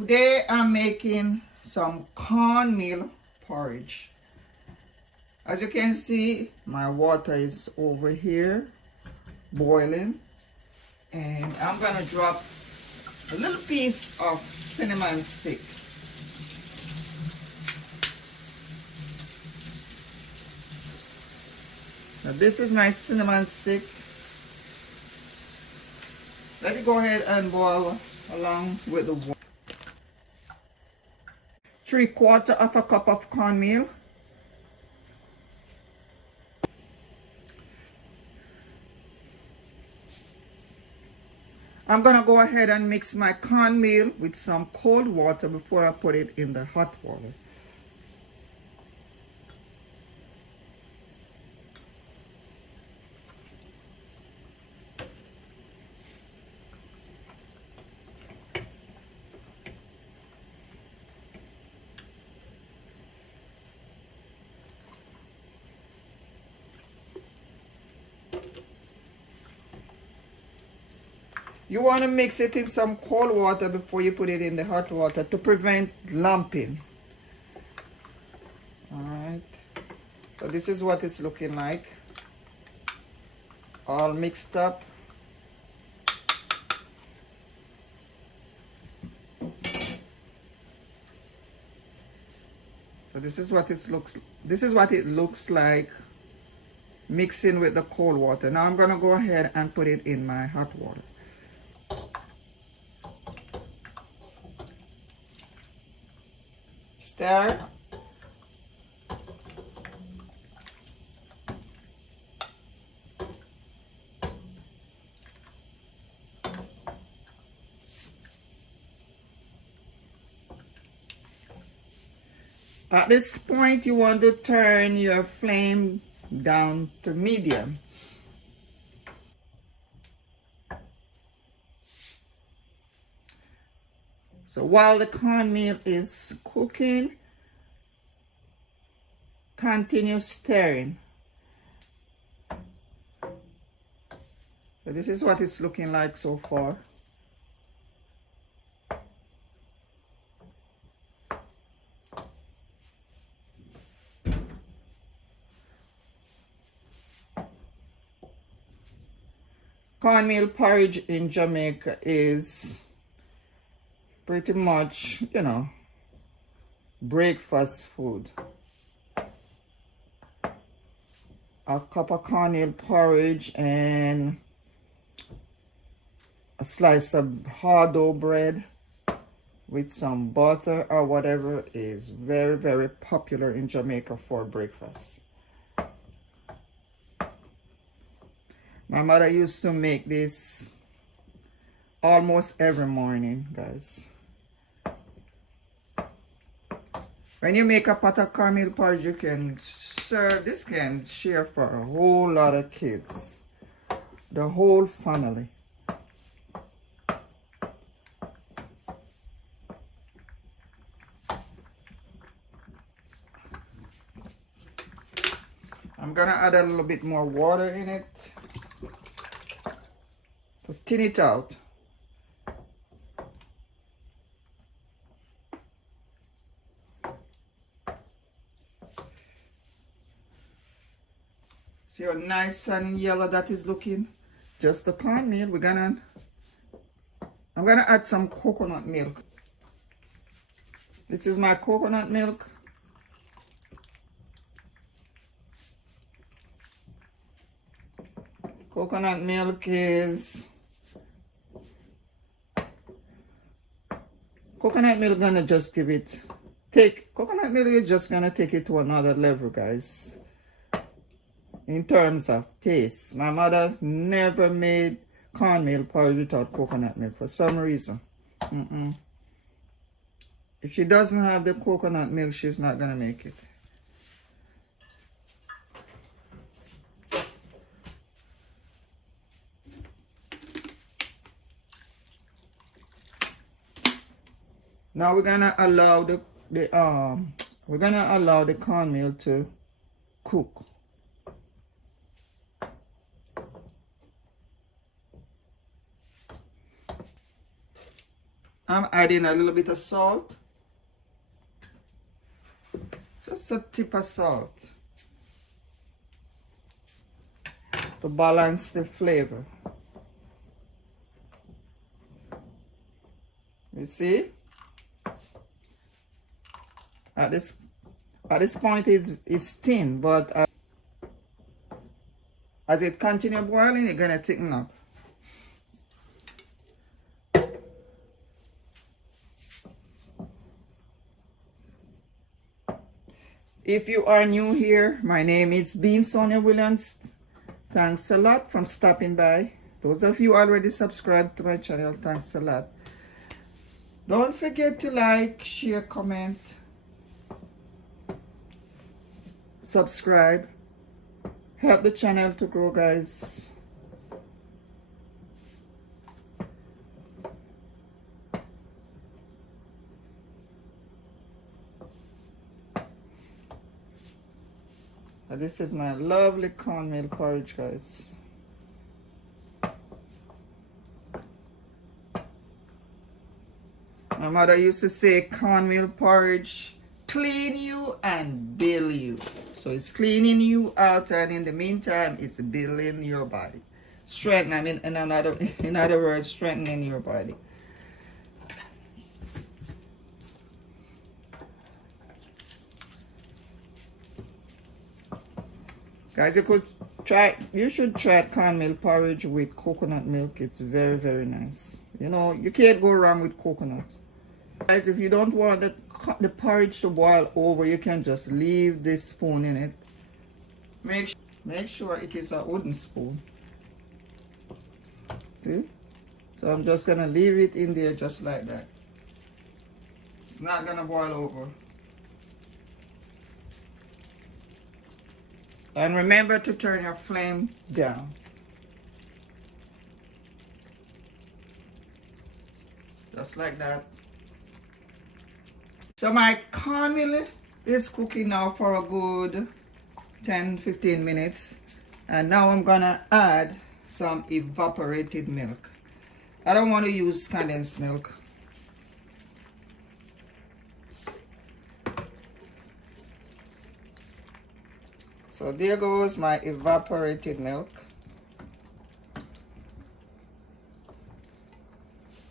Today I'm making some cornmeal porridge. As you can see, my water is over here boiling, and I'm gonna drop a little piece of cinnamon stick. Now this is my cinnamon stick. Let it go ahead and boil along with the water. 3/4 of a cup of cornmeal. I'm gonna go ahead and mix my cornmeal with some cold water before I put it in the hot water. You want to mix it in some cold water before you put it in the hot water to prevent lumping. Alright, so this is what it's looking like, all mixed up. So this is what it looks like mixing with the cold water. Now I'm gonna go ahead and put it in my hot water. Stir. At this point, you want to turn your flame down to medium. So while the cornmeal is cooking, continue stirring. So this is what it's looking like so far. Cornmeal porridge in Jamaica is pretty much, breakfast food. A cup of cornmeal porridge and a slice of hard dough bread with some butter or whatever is very, very popular in Jamaica for breakfast. My mother used to make this almost every morning, guys. When you make a pot of cornmeal porridge, you can serve, this can share for a whole lot of kids. The whole family. I'm gonna add a little bit more water in it to thin it out. See how nice and yellow that is looking? Just the cornmeal. I'm gonna add some coconut milk. This is my coconut milk. Coconut milk gonna just coconut milk is just gonna take it to another level, guys. In terms of taste, my mother never made cornmeal porridge without coconut milk for some reason. If she doesn't have the coconut milk, she's not gonna make it. Now we're gonna allow the cornmeal to cook. I'm adding a little bit of salt. Just a tip of salt to balance the flavor. You see? At this point it's thin, but as it continues boiling, it's gonna thicken up. If you are new here, my name is Bean Sonia Williams. Thanks a lot for stopping by. Those of you already subscribed to my channel, thanks a lot. Don't forget to like, share, comment, subscribe. Help the channel to grow, guys. This is my lovely cornmeal porridge, guys. My mother used to say cornmeal porridge clean you and build you. So it's cleaning you out, and in the meantime it's building your body. Strengthening, I mean, in other words, strengthening your body. Guys, you should try cornmeal porridge with coconut milk. It's very, very nice. You know, you can't go wrong with coconut. Guys, if you don't want the porridge to boil over, you can just leave this spoon in it. Make sure it is a wooden spoon. See? So I'm just gonna leave it in there just like that. It's not gonna boil over. And remember to turn your flame down. Just like that. So my cornmeal is cooking now for a good 10-15 minutes. And now I'm gonna add some evaporated milk. I don't want to use condensed milk. So there goes my evaporated milk.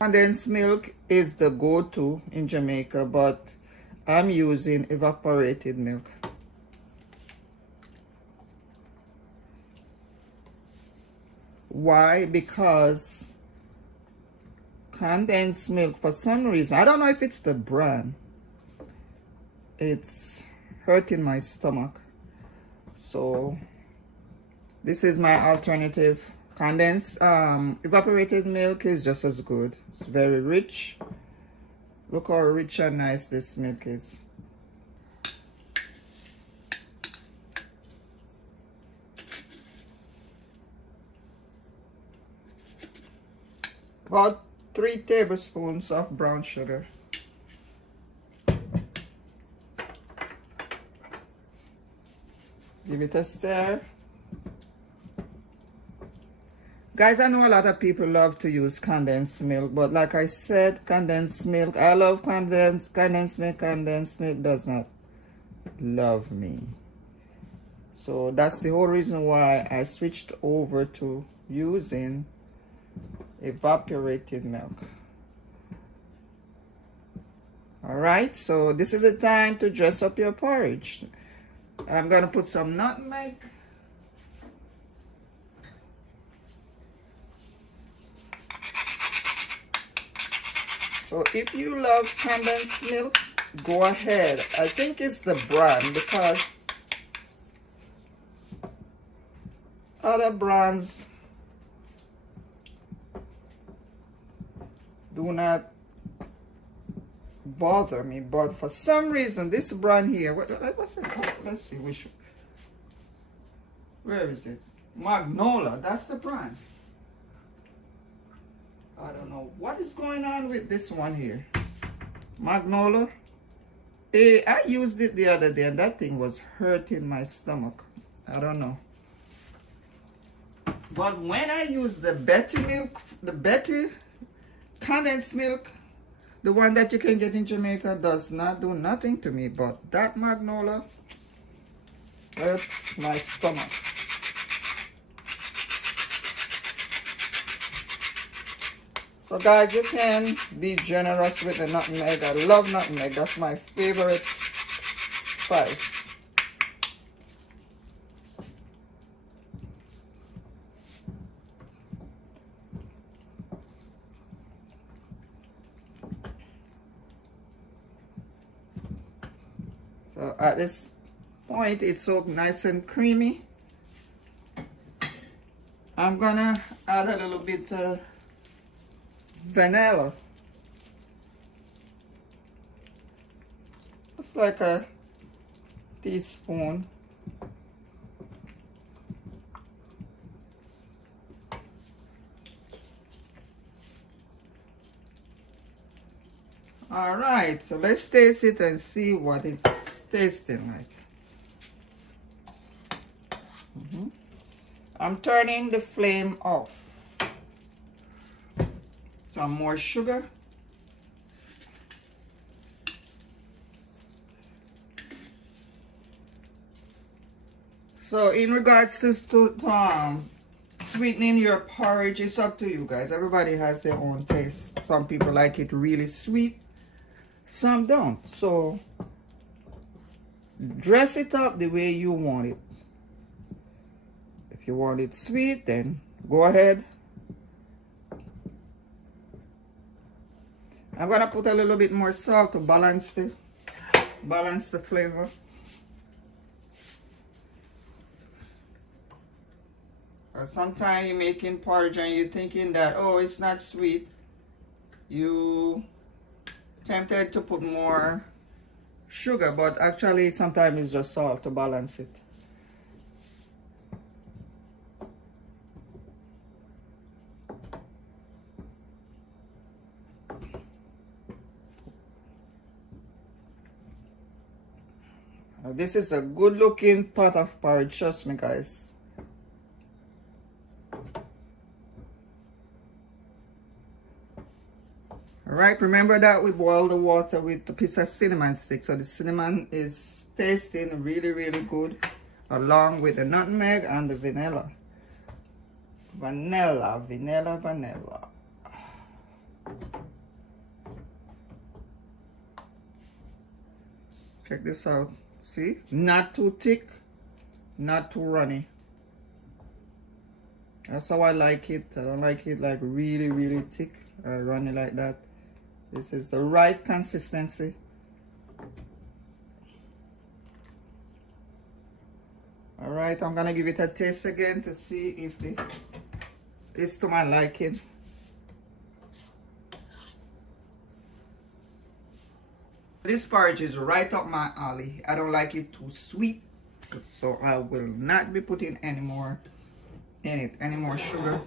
Condensed milk is the go-to in Jamaica, but I'm using evaporated milk. Why? Because condensed milk, for some reason, I don't know if it's the brand, it's hurting my stomach. So this is my alternative. Condensed evaporated milk is just as good. It's very rich. Look how rich and nice this milk is. About 3 tablespoons of brown sugar. Give it a stir. Guys, I know a lot of people love to use condensed milk, but like I said, condensed milk, I love condensed milk. Condensed milk does not love me. So that's the whole reason why I switched over to using evaporated milk. Alright, so this is the time to dress up your porridge. I'm going to put some nutmeg. So if you love condensed milk, go ahead. I think it's the brand, because other brands do not bother me, but for some reason this brand here, what's it? Let's see, where is it? Magnolia, that's the brand. I don't know what is going on with this one here. Magnolia. I used it the other day and that thing was hurting my stomach. I don't know. But when I use the Betty milk, the Betty condensed milk, The one that you can get in Jamaica does not do nothing to me, but that magnolia hurts my stomach. So guys, you can be generous with the nutmeg. I love nutmeg. That's my favorite spice. So at this point, it's so nice and creamy. I'm gonna add a little bit of vanilla. It's like a teaspoon. All right, so let's taste it and see what it's tasting like. I'm turning the flame off. Some more sugar. So in regards to sweetening your porridge, it's up to you guys. Everybody has their own taste. Some people like it really sweet, some don't. So dress it up the way you want it. If you want it sweet, then go ahead. I'm gonna put a little bit more salt to balance the flavor. Sometimes you're making porridge and you're thinking that, oh, it's not sweet. You tempted to put more sugar, but actually sometimes it's just salt to balance it. This is a good looking pot of porridge, trust me guys. Alright, remember that we boil the water with a piece of cinnamon stick. So the cinnamon is tasting really, really good, along with the nutmeg and the vanilla. Vanilla. Check this out. See? Not too thick, not too runny. That's how I like it. I don't like it like really, really thick or runny like that. This is the right consistency. All right, I'm gonna give it a taste again to see if it's to my liking. This porridge is right up my alley. I don't like it too sweet, so I will not be putting any more in it, any more sugar.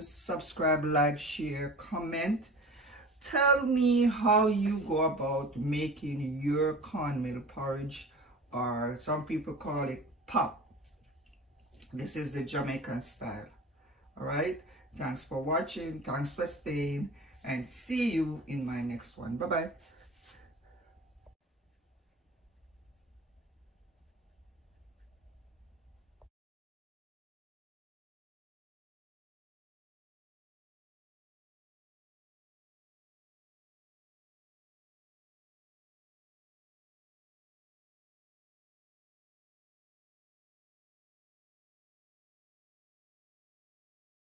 subscribe, like, share, comment. Tell me how you go about making your cornmeal porridge, or some people call it pop. This is the Jamaican style. Alright, thanks for watching, thanks for staying, and see you in my next one. Bye bye.